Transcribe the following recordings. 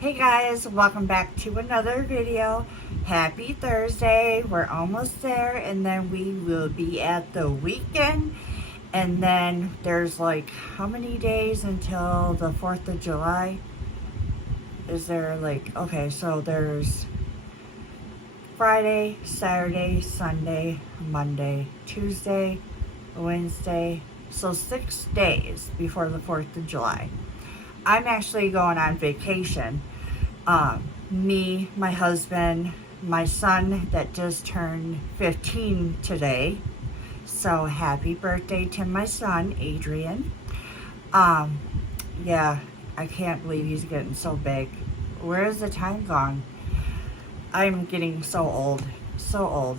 Hey guys, welcome back to another video. Happy Thursday. We're almost there and then we will be at the weekend. And then there's like how many days until the 4th of July? Is there like, okay, so there's Friday, Saturday, Sunday, Monday, Tuesday, Wednesday. So 6 days before the 4th of July. I'm actually going on vacation. Me, my husband, my son that just turned 15 today. So happy birthday to my son, Adrian. Yeah, I can't believe he's getting so big. Where is the time gone? I'm getting so old, so old.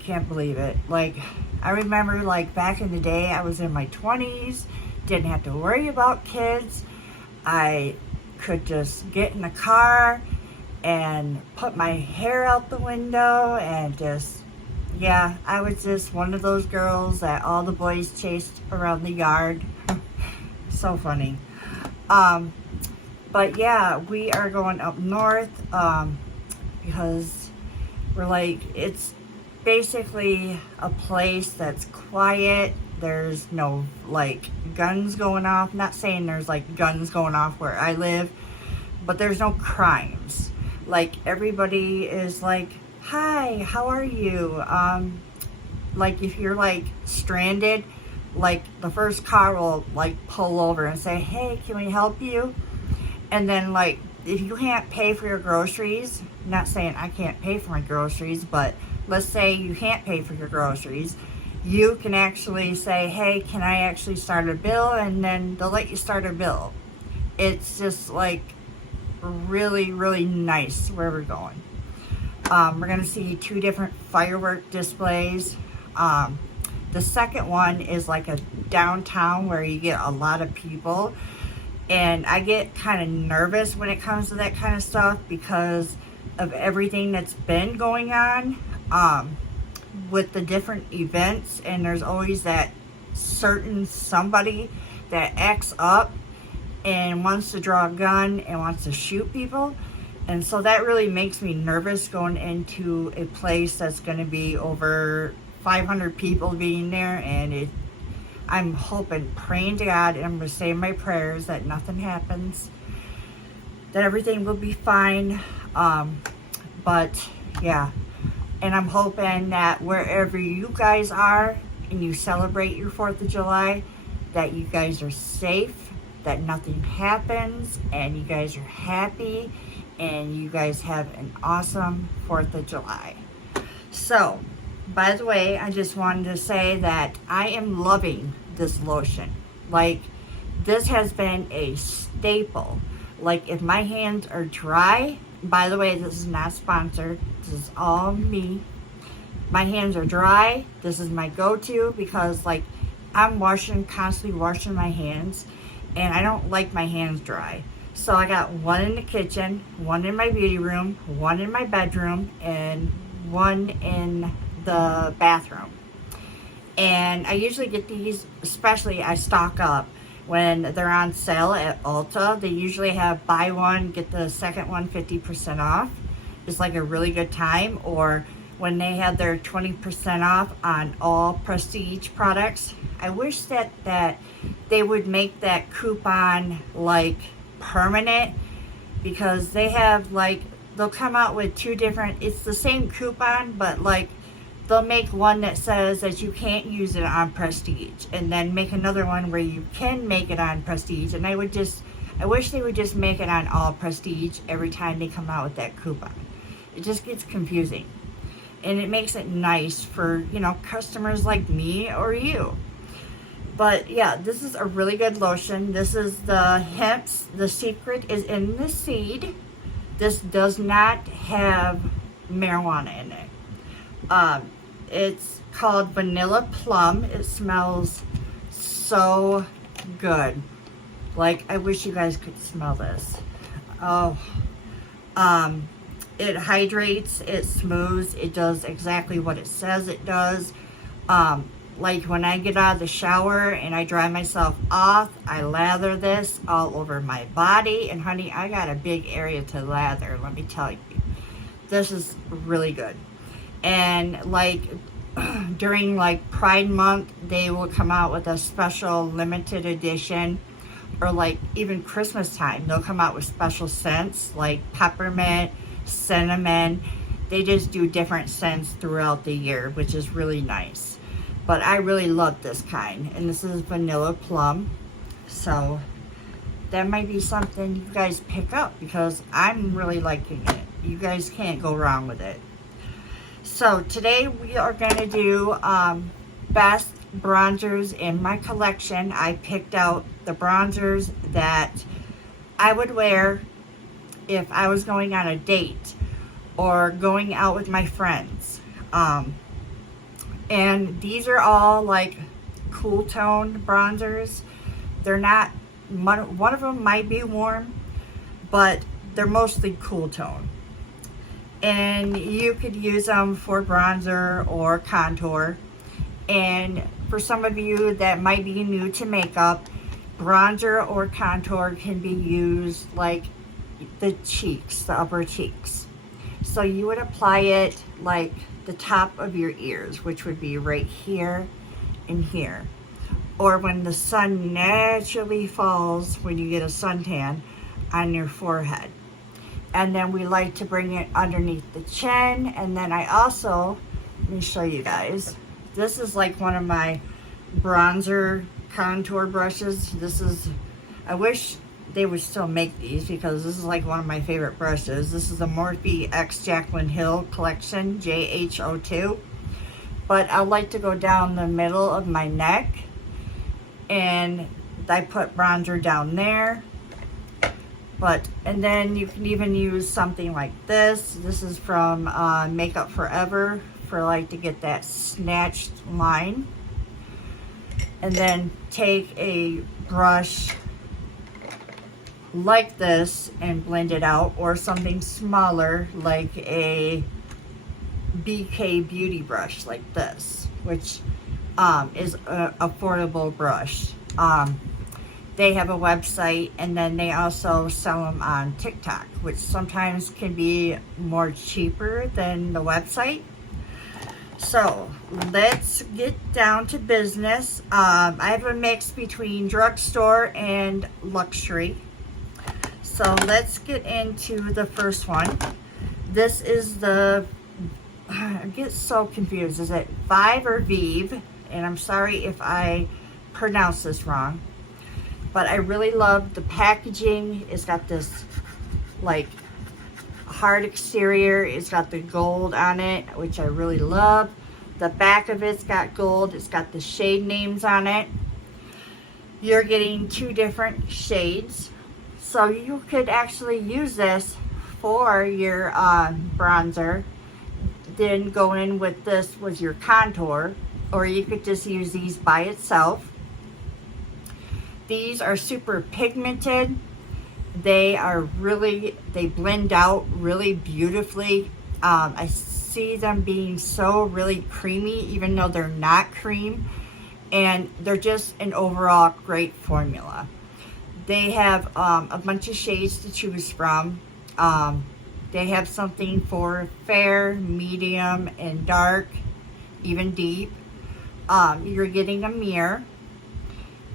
Can't believe it. Like, I remember like back in the day, I was in my 20s, didn't have to worry about kids. I could just get in the car and put my hair out the window and just, yeah, I was just one of those girls that all the boys chased around the yard. So funny. But yeah, we are going up north because we're like, it's basically a place that's quiet. There's no like guns going off. Not saying there's like guns going off where I live, but there's no crimes. Like everybody is like, hi, how are you? Like if you're like stranded, like the first car will like pull over and say, hey, can we help you? And then like if you can't pay for your groceries, not saying I can't pay for my groceries, but let's say you can't pay for your groceries, you can actually say, hey, can I actually start a bill? And then they'll let you start a bill. It's just like really, really nice where we're going. We're going to see 2 different firework displays. The second one is like a downtown where you get a lot of people. And I get kind of nervous when it comes to that kind of stuff because of everything that's been going on. With the different events, and there's always that certain somebody that acts up and wants to draw a gun and wants to shoot people, and so that really makes me nervous going into a place that's going to be over 500 people being there. And I'm hoping, praying to God, and I'm going to say my prayers that nothing happens, that everything will be fine. But yeah. And I'm hoping that wherever you guys are and you celebrate your 4th of July, that you guys are safe, that nothing happens, and you guys are happy, and you guys have an awesome 4th of July. So, by the way, I just wanted to say that I am loving this lotion. Like, this has been a staple. Like, if my hands are dry, by the way, this is not sponsored. This is all me. My hands are dry. This is my go-to because like I'm constantly washing my hands, and I don't like my hands dry. So I got one in the kitchen, one in my beauty room, one in my bedroom, and one in the bathroom. And I usually get these, especially I stock up when they're on sale at Ulta. They usually have buy one, get the second one 50% off. It's like a really good time. Or when they have their 20% off on all prestige products. I wish that they would make that coupon like permanent, because they have like, they'll come out with 2 different, it's the same coupon, but like they'll make one that says that you can't use it on prestige, and then make another one where you can make it on prestige. And I wish they would just make it on all prestige every time they come out with that coupon. It just gets confusing, and it makes it nice for, you know, customers like me or you. But yeah, this is a really good lotion. This is the hemps. The secret is in the seed. This does not have marijuana in it. It's called Vanilla Plum. It smells so good. Like, I wish you guys could smell this. Oh, it hydrates, it smooths, it does exactly what it says it does. like when I get out of the shower and I dry myself off, I lather this all over my body. And honey, I got a big area to lather, let me tell you. This is really good. And like during like Pride Month, they will come out with a special limited edition, or like even Christmas time, they'll come out with special scents like peppermint, cinnamon. They just do different scents throughout the year, which is really nice. But I really love this kind, and this is vanilla plum. So that might be something you guys pick up, because I'm really liking it. You guys can't go wrong with it. So today we are going to do best bronzers in my collection. I picked out the bronzers that I would wear if I was going on a date or going out with my friends. And these are all like cool tone bronzers. They're not, one of them might be warm, but they're mostly cool tone. And you could use them for bronzer or contour. And for some of you that might be new to makeup, bronzer or contour can be used like the cheeks, the upper cheeks. So you would apply it like the top of your ears, which would be right here and here. Or when the sun naturally falls, when you get a suntan, on your forehead. And then we like to bring it underneath the chin. And then I also, let me show you guys. This is like one of my bronzer contour brushes. This is, I wish they would still make these, because this is like one of my favorite brushes. This is the Morphe X Jaclyn Hill collection, JH02. But I like to go down the middle of my neck, and I put bronzer down there. And then you can even use something like this. This is from Makeup Forever, for like to get that snatched line. And then take a brush like this and blend it out, or something smaller like a BK Beauty brush like this, which is an affordable brush. They have a website, and then they also sell them on TikTok, which sometimes can be more cheaper than the website. So let's get down to business. I have a mix between drugstore and luxury. So let's get into the first one. This is the, I get so confused. Is it Vive or Vive? And I'm sorry if I pronounce this wrong. But I really love the packaging. It's got this like hard exterior. It's got the gold on it, which I really love. The back of it's got gold. It's got the shade names on it. You're getting 2 different shades. So you could actually use this for your bronzer. Then go in with this with your contour. Or you could just use these by itself. These are super pigmented. They are really, they blend out really beautifully. I see them being so really creamy, even though they're not cream. And they're just an overall great formula. They have a bunch of shades to choose from. They have something for fair, medium, and dark, even deep. You're getting a mirror.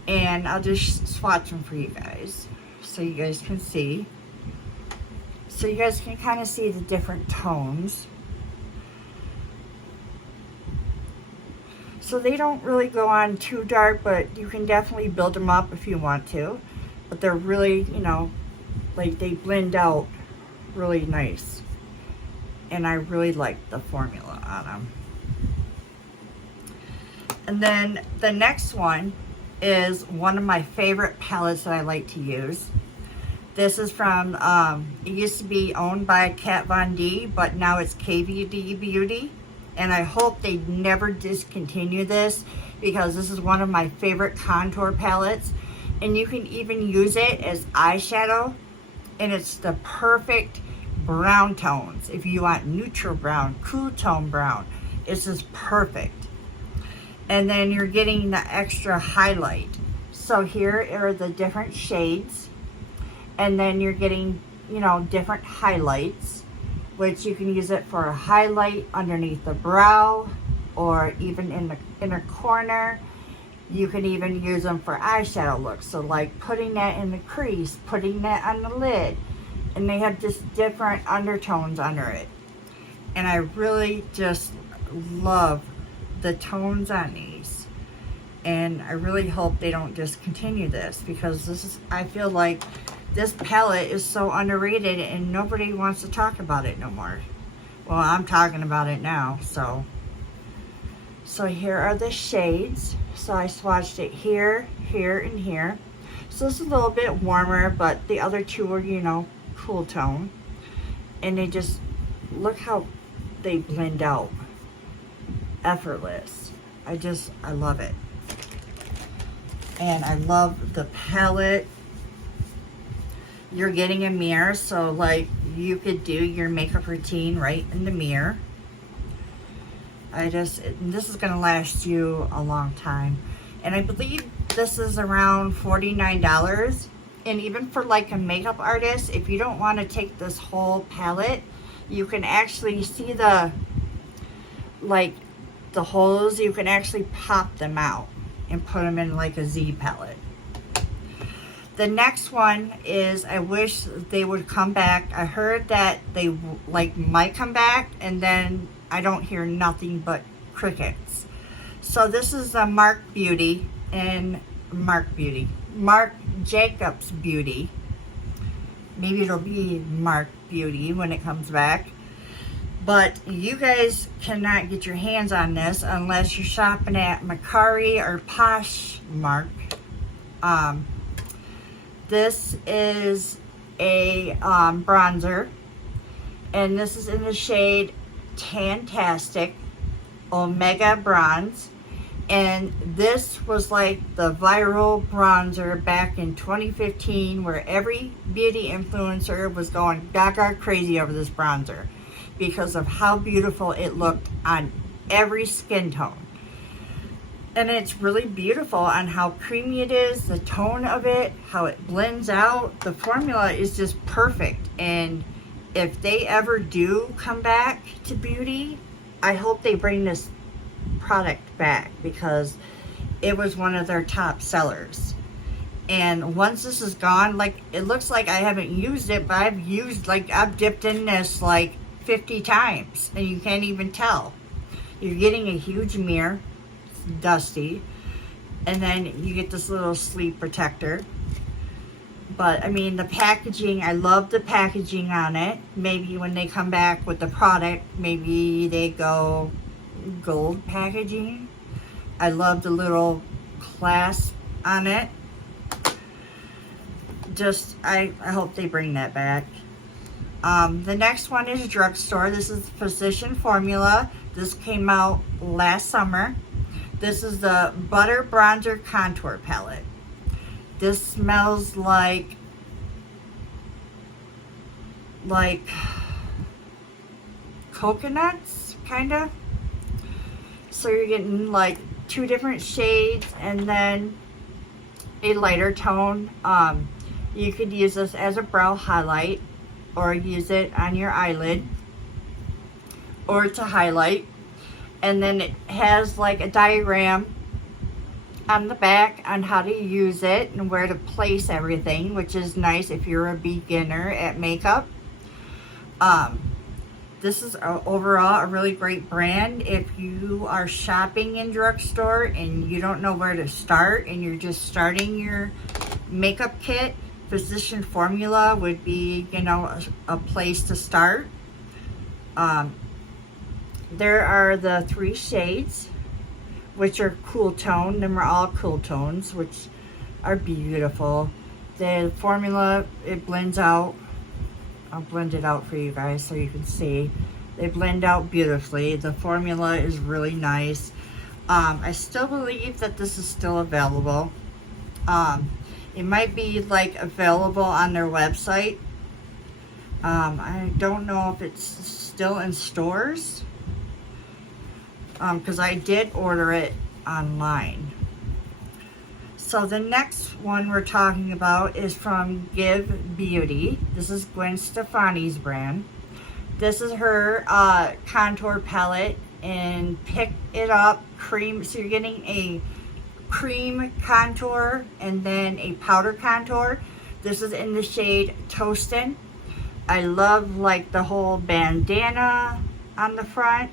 And I'll just swatch them for you guys, so you guys can see. So you guys can kind of see the different tones. So they don't really go on too dark, but you can definitely build them up if you want to. But they're really, you know, like they blend out really nice. And I really like the formula on them. And then the next one is one of my favorite palettes that I like to use. This is from, it used to be owned by Kat Von D, but now it's KVD Beauty. And I hope they never discontinue this, because this is one of my favorite contour palettes. And you can even use it as eyeshadow. And it's the perfect brown tones. If you want neutral brown, cool tone brown, it's just perfect. And then you're getting the extra highlight. So here are the different shades. And then you're getting, you know, different highlights, which you can use it for a highlight underneath the brow or even in the inner corner. You can even use them for eyeshadow looks. So like putting that in the crease, putting that on the lid. And they have just different undertones under it. And I really just love the tones on these. And I really hope they don't discontinue this, because this is, I feel like this palette is so underrated and nobody wants to talk about it no more. Well, I'm talking about it now, so. So here are the shades. So I swatched it here, here, and here. So this is a little bit warmer, but the other two are, you know, cool tone. And they just, look how they blend out. Effortless. I love it. And I love the palette. You're getting a mirror, so like you could do your makeup routine right in the mirror. This is gonna last you a long time. And I believe this is around $49. And even for like a makeup artist, if you don't want to take this whole palette, you can actually see the, like the holes, you can actually pop them out and put them in like a Z palette. The next one is, I wish they would come back. I heard that they like might come back, and then I don't hear nothing but crickets. So this is the Marc Jacobs Beauty. Maybe it'll be Marc Beauty when it comes back. But you guys cannot get your hands on this unless you're shopping at Macari or Poshmark. This is a bronzer, and this is in the shade Tantastic Omega Bronze. And this was like the viral bronzer back in 2015, where every beauty influencer was going gaga crazy over this bronzer because of how beautiful it looked on every skin tone. And it's really beautiful on how creamy it is, the tone of it, how it blends out. The formula is just perfect. And if they ever do come back to beauty, I hope they bring this product back, because it was one of their top sellers. And once this is gone, like, it looks like I haven't used it, but I've dipped in this like 50 times and you can't even tell. You're getting a huge mirror, it's dusty, and then you get this little sleep protector. But I mean, the packaging, I love the packaging on it. Maybe when they come back with the product, maybe they go gold packaging. I love the little clasp on it. Just, I hope they bring that back. The next one is drugstore. This is Physician Formula. This came out last summer. This is the Butter Bronzer Contour Palette. This smells like coconuts, kind of. So you're getting like 2 different shades and then a lighter tone. You could use this as a brow highlight, or use it on your eyelid, or to highlight. And then it has like a diagram on the back on how to use it and where to place everything, which is nice if you're a beginner at makeup. This is overall a really great brand. If you are shopping in drugstore and you don't know where to start and you're just starting your makeup kit, Physician Formula would be, you know, a place to start. There are the 3 shades, which are cool tone. Them are all cool tones, which are beautiful. The formula, it blends out. I'll blend it out for you guys so you can see. They blend out beautifully. The formula is really nice. I still believe that this is still available. It might be like available on their website. I don't know if it's still in stores. Because I did order it online. So the next one we're talking about is from LYS Beauty. This is Gwen Stefani's brand. This is her contour palette, and pick it up cream. So you're getting a cream contour and then a powder contour. This is in the shade Toastin'. I love like the whole bandana on the front.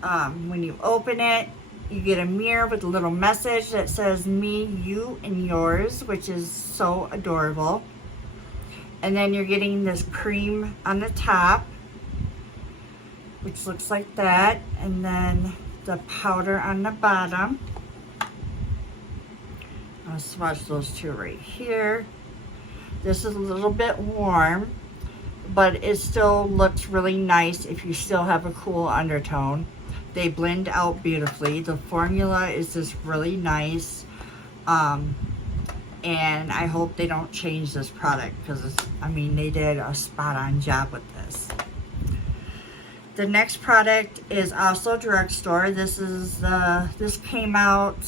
When you open it, you get a mirror with a little message that says me, you, and yours, which is so adorable. And then you're getting this cream on the top, which looks like that. And then the powder on the bottom. I'll swatch those two right here. This is a little bit warm, but it still looks really nice if you still have a cool undertone. They blend out beautifully. The formula is just really nice. And I hope they don't change this product, because I mean, they did a spot on job with this. The next product is also drugstore. This came out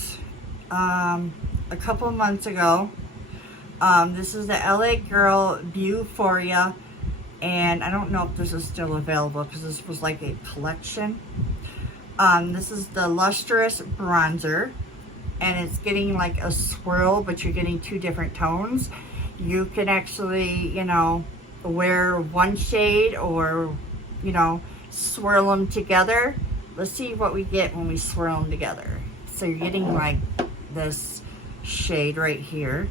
a couple months ago. This is the LA Girl Beauty, and I don't know if this is still available because this was like a collection. This is the Lustrous Bronzer, and it's getting like a swirl, but you're getting two different tones. You can actually, you know, wear one shade or, you know, swirl them together. Let's see what we get when we swirl them together. So you're getting like this shade right here,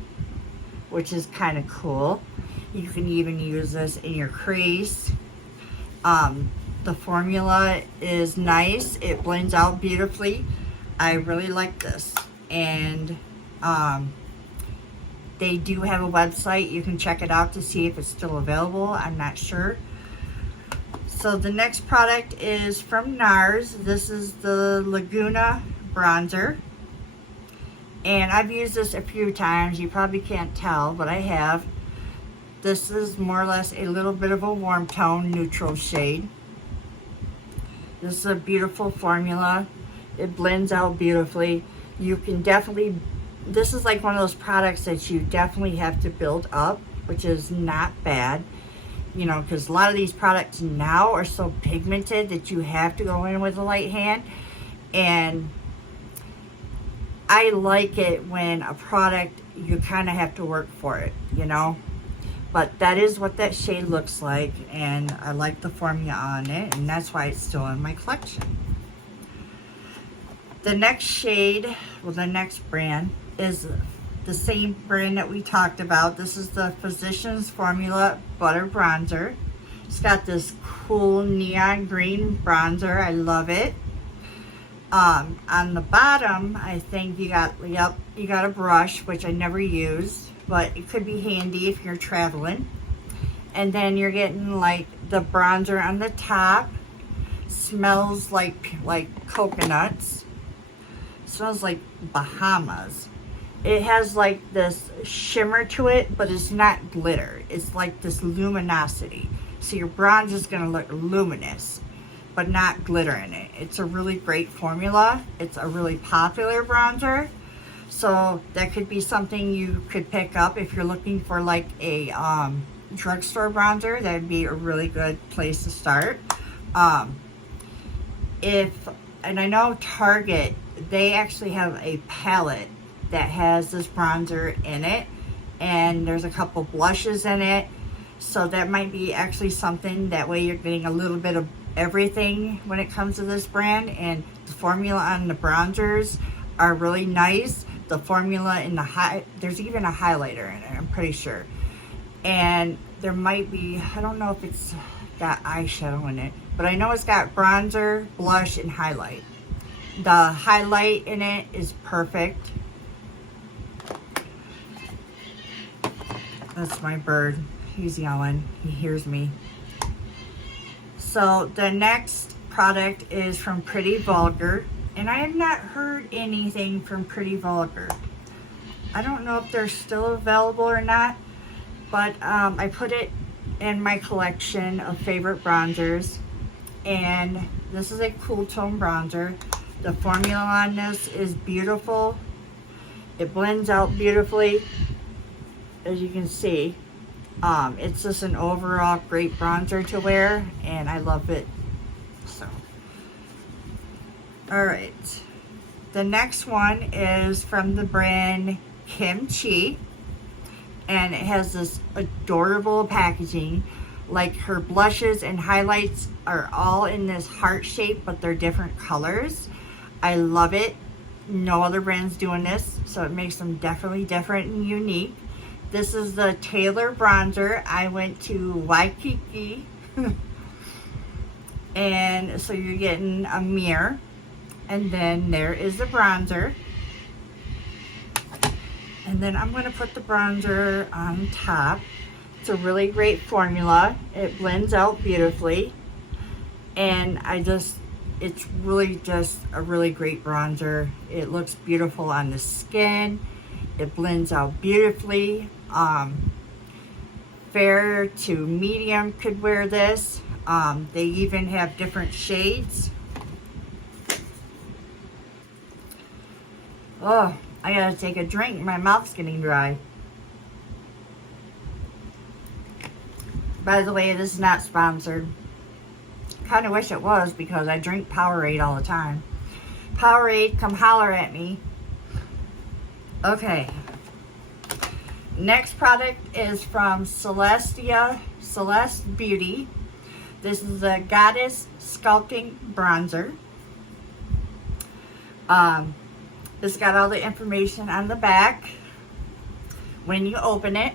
which is kind of cool. You can even use this in your crease. The formula is nice. It blends out beautifully. I really like this. And they do have a website. You can check it out to see if it's still available. I'm not sure. So the next product is from NARS. This is the Laguna Bronzer. And I've used this a few times. You probably can't tell, but I have. This is more or less a little bit of a warm tone, neutral shade. This is a beautiful formula. It blends out beautifully. You can definitely, this is like one of those products that you definitely have to build up, which is not bad. You know, because a lot of these products now are so pigmented that you have to go in with a light hand. And I like it when a product, you kind of have to work for it, you know. But that is what that shade looks like, and I like the formula on it, and that's why it's still in my collection. The next shade, well, the next brand is the same brand that we talked about. This is the Physicians Formula Butter Bronzer. It's got this cool neon green bronzer. I love it. On the bottom, I think you got a brush, which I never used, but it could be handy if you're traveling. And then you're getting like the bronzer on the top. Smells like coconuts. Smells like Bahamas. It has like this shimmer to it, but it's not glitter. It's like this luminosity. So your bronzer is gonna look luminous, but not glitter in it. It's a really great formula. It's a really popular bronzer. So that could be something you could pick up if you're looking for like a drugstore bronzer. That would be a really good place to start. And I know Target, they actually have a palette that has this bronzer in it, and there's a couple blushes in it. So that might be actually something, that way you're getting a little bit of everything when it comes to this brand. And the formula on the bronzers are really nice. The formula in the there's even a highlighter in it, I'm pretty sure. And there might be, I don't know if it's got eyeshadow in it, but I know it's got bronzer, blush, and highlight. The highlight in it is perfect. That's my bird. He's yelling. He hears me. So the next product is from Pretty Vulgar. And I have not heard anything from Pretty Vulgar. I don't know if they're still available or not. But I put it in my collection of favorite bronzers. And this is a cool tone bronzer. The formula on this is beautiful. It blends out beautifully, as you can see. It's just an overall great bronzer to wear, and I love it. So, all right. The next one is from the brand Kimchi, and it has this adorable packaging. Like, her blushes and highlights are all in this heart shape, but they're different colors. I love it. No other brand's doing this, so it makes them definitely different and unique. This is the Taylor bronzer. I went to Waikiki. And so you're getting a mirror. And then there is the bronzer. And then I'm going to put the bronzer on top. It's a really great formula. It blends out beautifully. And it's really just a really great bronzer. It looks beautiful on the skin. It blends out beautifully. Fair to medium could wear this. They even have different shades. Oh, I gotta take a drink. My mouth's getting dry. By the way, this is not sponsored. Kind of wish it was, because I drink Powerade all the time. Powerade, come holler at me. Okay. Next product is from LYS Beauty. This is the Goddess Sculpting Bronzer. It's got all the information on the back. When you open it,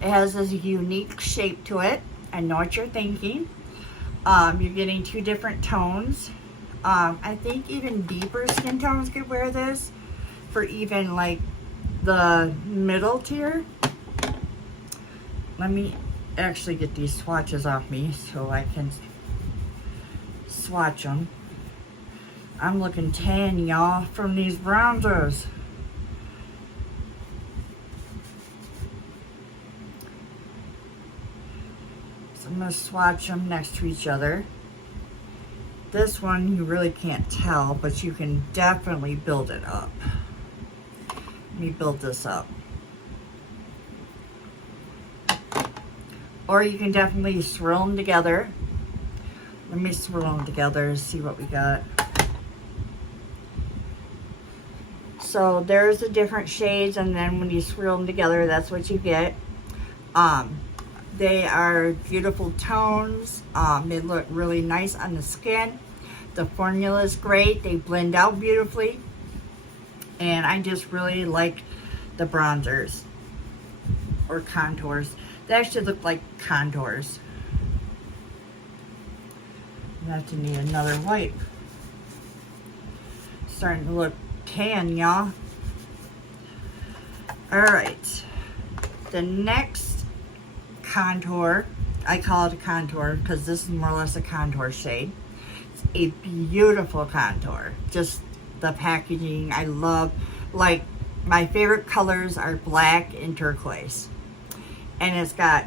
it has this unique shape to it. I know what you're thinking. You're getting 2 different tones. I think even deeper skin tones could wear this, for even like the middle tier. Let me actually get these swatches off me so I can swatch them. I'm looking tan, y'all, from these bronzers. So I'm going to swatch them next to each other. This one you really can't tell, but you can definitely build it up. Let me build this up. Or you can definitely swirl them together. Let me swirl them together and see what we got. So there's the different shades, and then when you swirl them together, that's what you get. They are beautiful tones. They look really nice on the skin. The formula is great. They blend out beautifully. And I just really like the bronzers or contours. They actually look like contours. I have to need another wipe. Starting to look tan, y'all. Alright. The next contour, I call it a contour because this is more or less a contour shade. It's a beautiful contour. Just the packaging, I love. Like, my favorite colors are black and turquoise. And it's got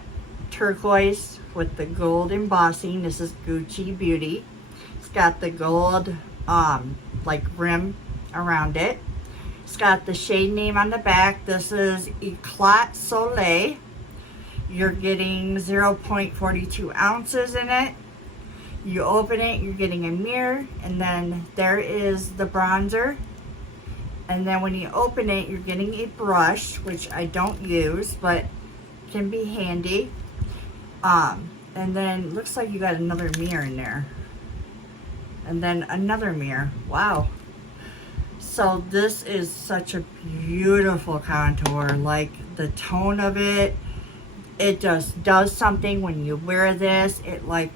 turquoise with the gold embossing. This is Gucci Beauty. It's got the gold like rim around it. It's got the shade name on the back. This is Eclat Soleil. You're getting 0.42 ounces in it. You open it, you're getting a mirror, and then there is the bronzer. And then when you open it, you're getting a brush, which I don't use, but can be handy. And then looks like you got another mirror in there. And then another mirror. Wow. So this is such a beautiful contour. Like, the tone of it, it just does something when you wear this. It, like,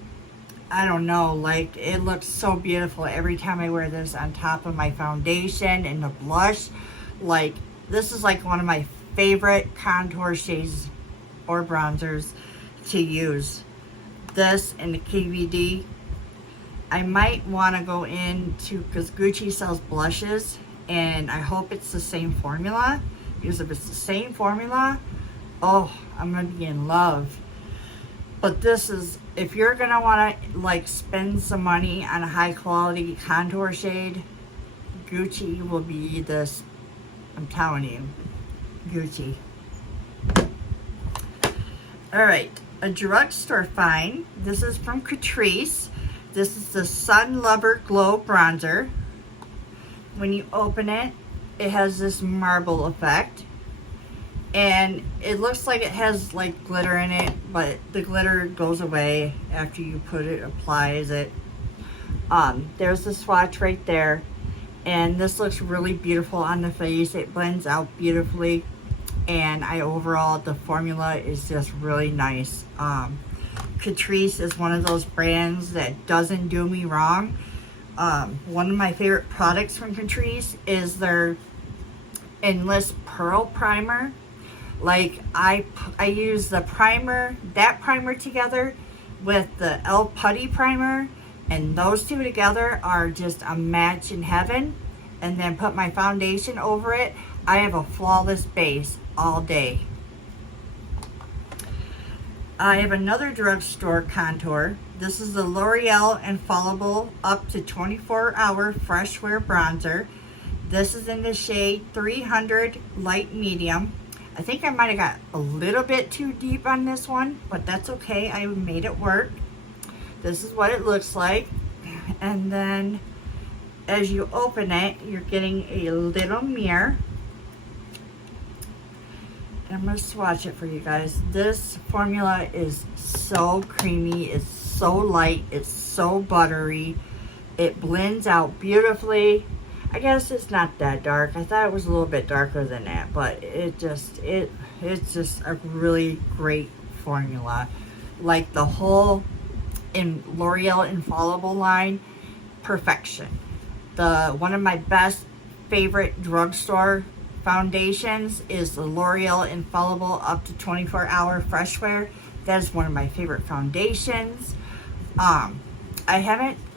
I don't know, like, it looks so beautiful every time I wear this on top of my foundation and the blush. Like, this is like one of my favorite contour shades or bronzers to use. This and the KVD. I might want to go into, because Gucci sells blushes, and I hope it's the same formula, because if it's the same formula, oh, I'm going to be in love. But this is, if you're going to want to like spend some money on a high quality contour shade, Gucci will be this. I'm telling you, Gucci. All right, a drugstore find. This is from Catrice. This is the Sun Lover Glow Bronzer. When you open it, it has this marble effect. And it looks like it has like glitter in it, but the glitter goes away after you applies it. There's the swatch right there. And this looks really beautiful on the face. It blends out beautifully. And overall, the formula is just really nice. Catrice is one of those brands that doesn't do me wrong. One of my favorite products from Catrice is their LYS Pearl Primer. Like I use the primer, that primer together with the El Putty primer, and those two together are just a match in heaven. And then put my foundation over it. I have a flawless base all day. I have another drugstore contour. This is the L'Oreal Infallible Up to 24-Hour Fresh Wear Bronzer. This is in the shade 300 Light Medium. I think I might have got a little bit too deep on this one, but that's okay. I made it work. This is what it looks like. And then as you open it, you're getting a little mirror. And I'm going to swatch it for you guys. This formula is so creamy. It's so light. It's so buttery. It blends out beautifully. I guess it's not that dark. I thought it was a little bit darker than that, but it's just a really great formula. Like the whole L'Oreal Infallible line, perfection. One of my best favorite drugstore foundations is the L'Oreal Infallible Up to 24-Hour Fresh Wear. That is one of my favorite foundations.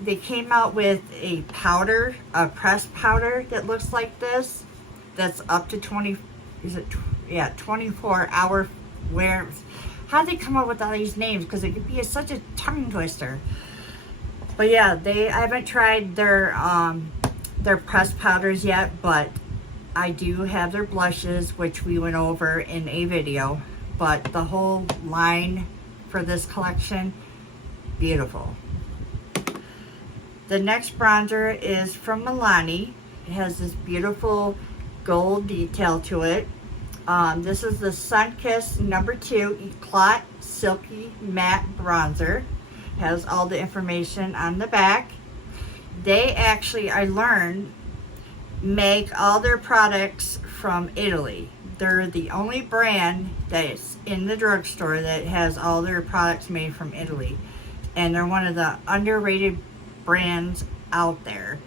They came out with a powder, a pressed powder that looks like this. That's up to 24-hour wear. How'd they come up with all these names? Because it could be such a tongue twister. But yeah, I haven't tried their pressed powders yet, but I do have their blushes, which we went over in a video. But the whole line for this collection, beautiful. The next bronzer is from Milani. It has this beautiful gold detail to it. This is the Sunkissed No. 2 Eclat Silky Matte Bronzer. Has all the information on the back. They actually, I learned, make all their products from Italy. They're the only brand that's in the drugstore that has all their products made from Italy. And they're one of the underrated brands out there.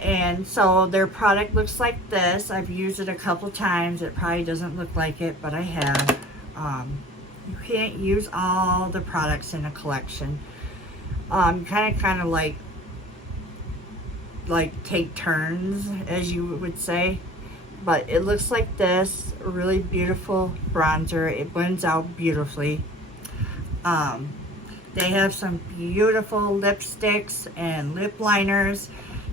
And so their product looks like this. I've used it a couple times. It probably doesn't look like it, but I have. You can't use all the products in a collection. Kind of like take turns, as you would say. But it looks like this, a really beautiful bronzer. It blends out beautifully. They have some beautiful lipsticks and lip liners.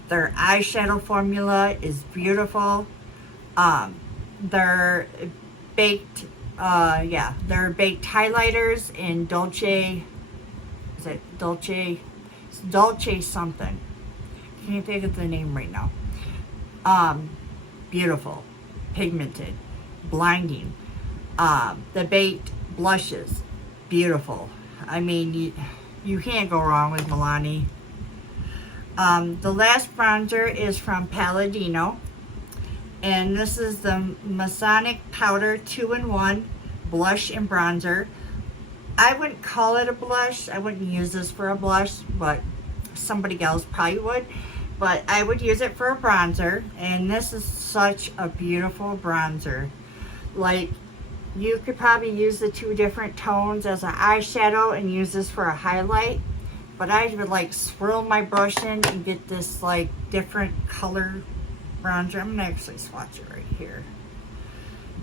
Their eyeshadow formula is beautiful. Their baked highlighters in Dolce. Is it Dolce? It's Dolce something. Can't think of the name right now. Beautiful, pigmented, blinding. The baked blushes, beautiful. I mean, you can't go wrong with Milani. The last bronzer is from Palladino, and this is the Masonic Powder 2-in-1 Blush and Bronzer. I wouldn't call it a blush. I wouldn't use this for a blush, but somebody else probably would. But I would use it for a bronzer, and this is such a beautiful bronzer. Like, you could probably use the two different tones as an eyeshadow and use this for a highlight. But I would like swirl my brush in and get this like different color bronzer. I'm gonna actually swatch it right here.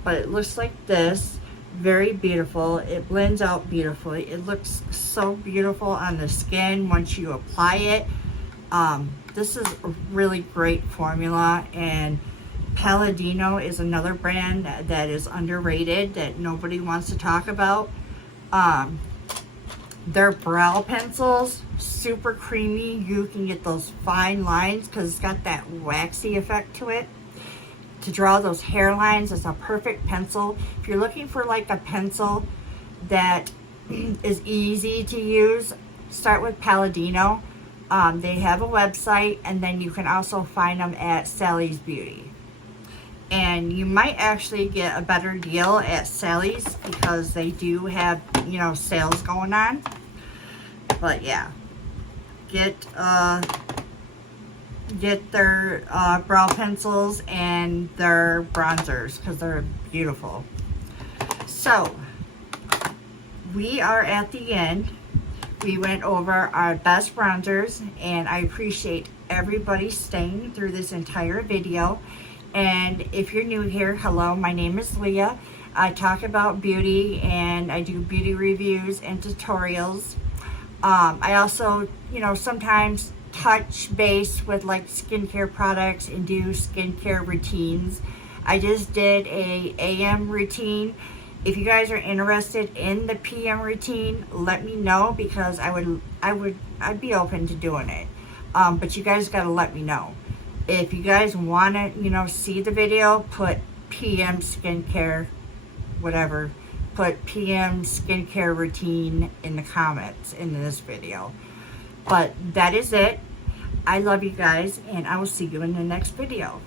But it looks like this. Very beautiful. It blends out beautifully. It looks so beautiful on the skin once you apply it. This is a really great formula, and Palladino is another brand that is underrated that nobody wants to talk about. Their brow pencils, super creamy. You can get those fine lines because it's got that waxy effect to it. To draw those hairlines, it's a perfect pencil. If you're looking for like a pencil that is easy to use, start with Palladino. They have a website, and then you can also find them at LYS Beauty. And you might actually get a better deal at Sally's because they do have, you know, sales going on. But yeah, get their brow pencils and their bronzers because they're beautiful. So we are at the end. We went over our best bronzers, and I appreciate everybody staying through this entire video. And if you're new here, hello, my name is Leah. I talk about beauty, and I do beauty reviews and tutorials. I also, you know, sometimes touch base with like skincare products and do skincare routines. I just did a AM routine. If you guys are interested in the PM routine, let me know because I'd be open to doing it. But you guys got to let me know. If you guys want to, you know, see the video, put PM skincare, whatever. Put PM skincare routine in the comments in this video. But that is it. I love you guys, and I will see you in the next video.